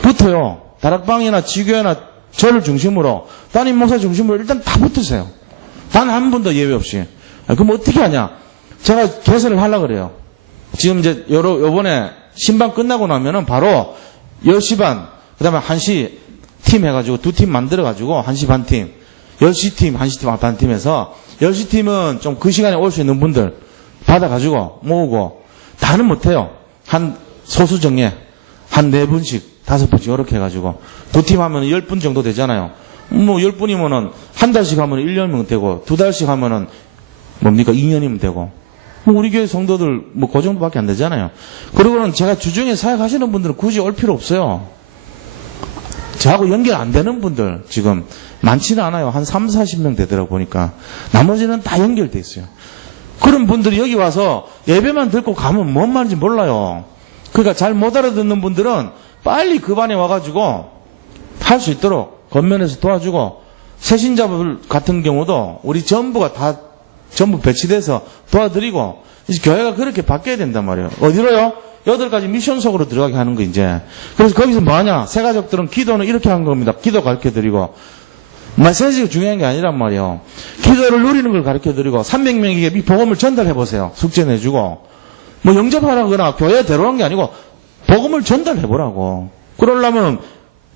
붙어요. 다락방이나 지교회나 저를 중심으로 담임 목사 중심으로 일단 다 붙으세요. 단 한 분도 예외 없이. 그럼 어떻게 하냐? 제가 개설을 하려고 그래요. 지금 이제 요번에 신방 끝나고 나면은 바로 10시 반, 그 다음에 1시 팀 해가지고 2팀 만들어가지고 1시 반 팀, 10시 팀, 1시 팀 반 팀에서 10시 팀은 좀 그 시간에 올 수 있는 분들 받아가지고 모으고 다는 못해요. 한 소수 정예. 한 4분씩, 5분씩 이렇게 해가지고. 2팀 하면 10분 정도 되잖아요. 뭐 10분이면은 한 달씩 하면 1년이면 되고, 2달씩 하면은 뭡니까? 2년이면 되고. 뭐 우리 교회 성도들 뭐 그 정도밖에 안 되잖아요. 그리고는 제가 주중에 사역하시는 분들은 굳이 올 필요 없어요. 저하고 연결 안 되는 분들 지금 많지는 않아요. 한 3, 40명 되더라고 보니까. 나머지는 다 연결돼 있어요. 그런 분들이 여기 와서 예배만 듣고 가면 뭔 말인지 몰라요. 그러니까 잘 못 알아듣는 분들은 빨리 그 반에 와가지고 할 수 있도록 겉면에서 도와주고, 새신자분 같은 경우도 우리 전부가 다 전부 배치돼서 도와드리고, 이제 교회가 그렇게 바뀌어야 된단 말이에요. 어디로요? 8가지 미션 속으로 들어가게 하는 거, 이제. 그래서 거기서 뭐 하냐? 새가족들은 기도는 이렇게 하는 겁니다. 기도 가르쳐 드리고. 메시지가 중요한 게 아니란 말이에요. 기도를 누리는 걸 가르쳐 드리고, 300명에게 이 복음을 전달해 보세요. 숙제 내주고. 뭐 영접하라거나 교회에 데려간 게 아니고, 복음을 전달해 보라고. 그러려면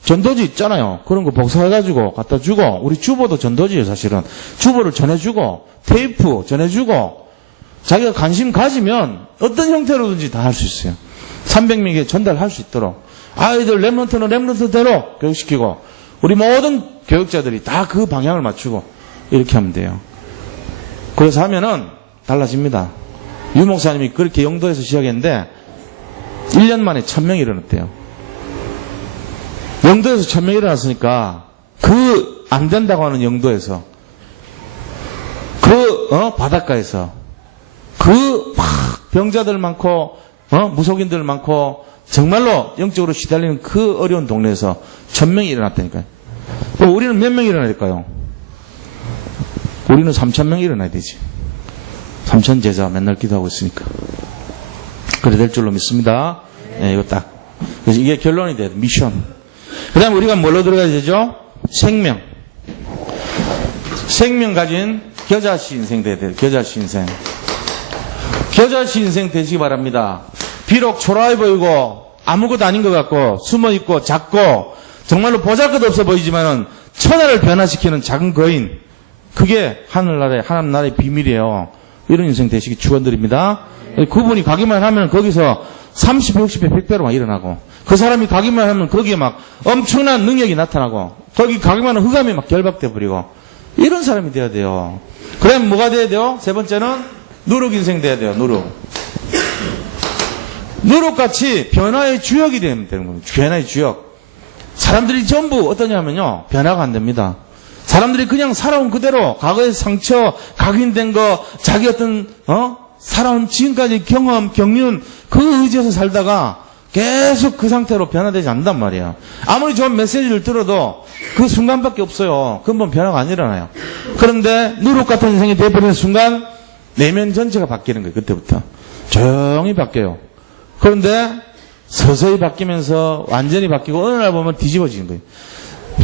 전도지 있잖아요. 그런 거 복사해가지고 갖다 주고, 우리 주보도 전도지예요, 사실은. 주보를 전해주고, 테이프 전해주고, 자기가 관심 가지면 어떤 형태로든지 다 할 수 있어요. 300명에게 전달할 수 있도록. 아이들 랩런트는 랩런트대로 교육시키고, 우리 모든 교육자들이 다 그 방향을 맞추고, 이렇게 하면 돼요. 그래서 하면은 달라집니다. 유 목사님이 그렇게 영도에서 시작했는데, 1년 만에 1000명이 일어났대요. 영도에서 1000명이 일어났으니까, 안 된다고 하는 영도에서, 바닷가에서, 병자들 많고, 무속인들 많고, 정말로 영적으로 시달리는 그 어려운 동네에서 1000명이 일어났다니까요. 우리는 몇 명이 일어나야 될까요? 우리는 3000명이 일어나야 되지. 3000 제자 맨날 기도하고 있으니까. 그래 될 줄로 믿습니다. 네, 이거 딱. 그래서 이게 결론이 돼요. 미션. 그 다음에 우리가 뭘로 들어가야 되죠? 생명. 생명 가진 겨자씨 인생 돼야 돼요. 겨자씨 인생. 겨자씨 인생 되시기 바랍니다. 비록 초라해 보이고 아무것도 아닌 것 같고 숨어있고 작고 정말로 보잘것없어 보이지만은 천하를 변화시키는 작은 거인, 그게 하나님 나라의 비밀이에요. 이런 인생 되시기 축원드립니다. 그분이 가기만 하면 거기서 30배, 60배, 100배로 막 일어나고, 그 사람이 가기만 하면 거기에 막 엄청난 능력이 나타나고, 거기 가기만 하면 흑암이 막 결박돼 버리고, 이런 사람이 돼야 돼요. 그럼 뭐가 돼야 돼요? 세 번째는 누룩 인생 돼야 돼요. 누룩같이 변화의 주역이 되면 되는 겁니다. 변화의 주역. 사람들이 전부 어떠냐면요, 변화가 안 됩니다. 사람들이 그냥 살아온 그대로 과거의 상처, 각인된 거, 자기 어떤 살아온 지금까지 경험, 경륜, 그 의지에서 살다가 계속 그 상태로 변화되지 않는단 말이에요. 아무리 좋은 메시지를 들어도 그 순간밖에 없어요. 근본 변화가 안 일어나요. 그런데 누룩 같은 인생이 되어버리는 순간 내면 전체가 바뀌는 거예요. 그때부터 조용히 바뀌어요. 그런데 서서히 바뀌면서 완전히 바뀌고 어느 날 보면 뒤집어지는 거예요.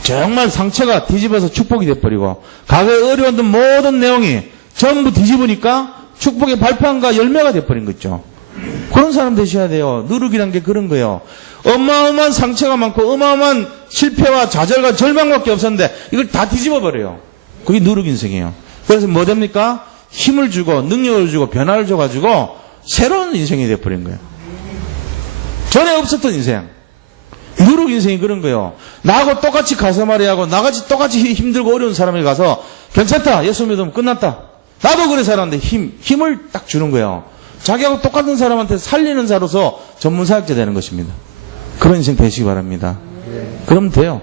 정말 상처가 뒤집어서 축복이 돼버리고, 과거에 어려웠던 모든 내용이 전부 뒤집으니까 축복의 발판과 열매가 돼버린 거죠. 그런 사람 되셔야 돼요. 누룩이란 게 그런 거예요. 어마어마한 상처가 많고 어마어마한 실패와 좌절과 절망밖에 없었는데 이걸 다 뒤집어버려요. 그게 누룩 인생이에요. 그래서 뭐 됩니까? 힘을 주고 능력을 주고 변화를 줘가지고 새로운 인생이 돼버린 거예요. 전에 없었던 인생. 누룩 인생이 그런 거예요. 나하고 똑같이 가서말이하고 나같이 똑같이 힘들고 어려운 사람에게 가서 괜찮다, 예수 믿으면 끝났다, 나도 그래 살았는데 힘을 딱 주는 거예요. 자기하고 똑같은 사람한테 살리는 자로서 전문 사역자 되는 것입니다. 그런 인생 되시기 바랍니다. 그러면 돼요.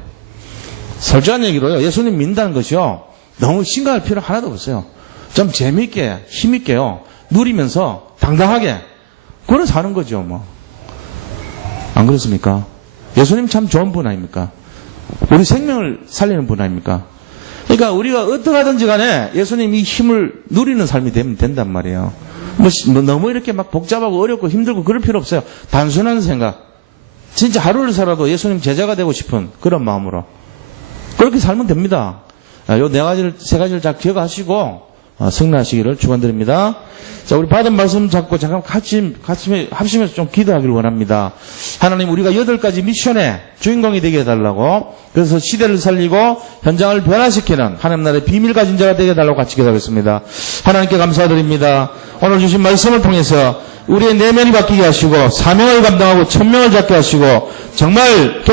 솔직한 얘기로요, 예수님 믿는다는 것이요, 너무 심각할 필요 하나도 없어요. 좀 재미있게 힘있게요 누리면서 당당하게 그래 사는 거죠. 뭐 안 그렇습니까? 예수님 참 좋은 분 아닙니까? 우리 생명을 살리는 분 아닙니까? 그러니까 우리가 어떻게 하든지 간에 예수님 이 힘을 누리는 삶이 되면 된단 말이에요. 뭐 너무 이렇게 막 복잡하고 어렵고 힘들고 그럴 필요 없어요. 단순한 생각. 진짜 하루를 살아도 예수님 제자가 되고 싶은 그런 마음으로 그렇게 살면 됩니다. 요 세 가지를 잘 기억하시고 승리하시기를 축원드립니다. 자, 우리 받은 말씀 잡고 잠깐 같이 합심해서 좀 기도하기를 원합니다. 하나님, 우리가 8가지 미션의 주인공이 되게 해달라고, 그래서 시대를 살리고 현장을 변화시키는 하나님 나라의 비밀 가진 자가 되게 해달라고 같이 기도하겠습니다. 하나님께 감사드립니다. 오늘 주신 말씀을 통해서 우리의 내면이 바뀌게 하시고 사명을 감당하고 천명을 잡게 하시고 정말